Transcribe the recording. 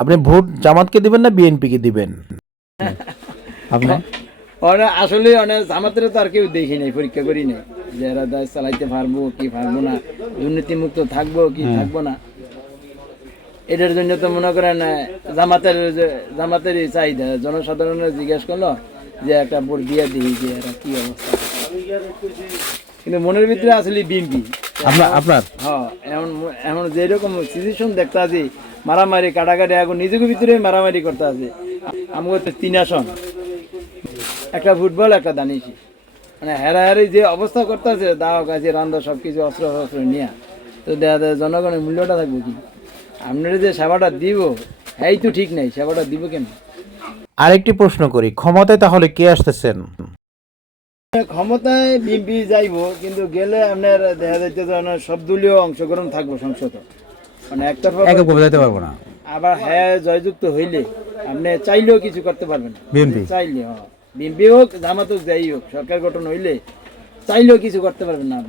আপনি ভোট জামাতকে দিবেন না বিএনপিকে দিবেন? আপনি আসলে অনেক জামাতের তো আর কেউ দেখি নাই, পরীক্ষা করি নাই যে এরা দেশ চালাইতে পারবো কি পারবো না, দুর্নীতিমুক্ত থাকবো কি থাকবো না। এটার জন্য তো মনে করেন জামাতেরই চাহিদা। জনসাধারণের জিজ্ঞেস করলো যে একটা ভোট দিয়ে দিই যে এরা কি অবস্থা, কিন্তু মনের ভিতরে আসলে বিএনপি। আপনার হ্যাঁ, এখন যেরকম সিচুয়েশন দেখতে আছি, মারামারি কাটাকাটি, এখন নিজেকে ভিতরে মারামারি করতে আছে। আমাকে তো 3 আসন, একটা ফুটবল একটা দানিশি, মানে হেরাহারি যে অবস্থা করতে আছে, দাওয়া কাছে রান্দা সবকিছু অস্ত্র শস্ত্র নিয়ে, তো দেখা যায় জনগণের মূল্যটা থাকবে কি? আপনারা যে সেবাটা দিব, এই তো ঠিক নাই, সেবাটা দিব কেন? আরেকটি প্রশ্ন করি, ক্ষমতায় তাহলে কে আসতেছেন? ক্ষমতায় বিএনপি যাইবো, কিন্তু গেলে আপনার দেখা যাচ্ছে যে আপনার সব দলীয় অংশগ্রহণ থাকবো সংসদ, মানে এককভাবে যেতে পারবো না। আবার হ্যাঁ জয়যুক্ত হইলে আপনি চাইলেও কিছু করতে পারবেন না। বিএনপি চাইলে বিএনপি হোক জামাত হোক যাই হোক, সরকার গঠন হইলে চাইলেও কিছু করতে পারবেন না আপনি।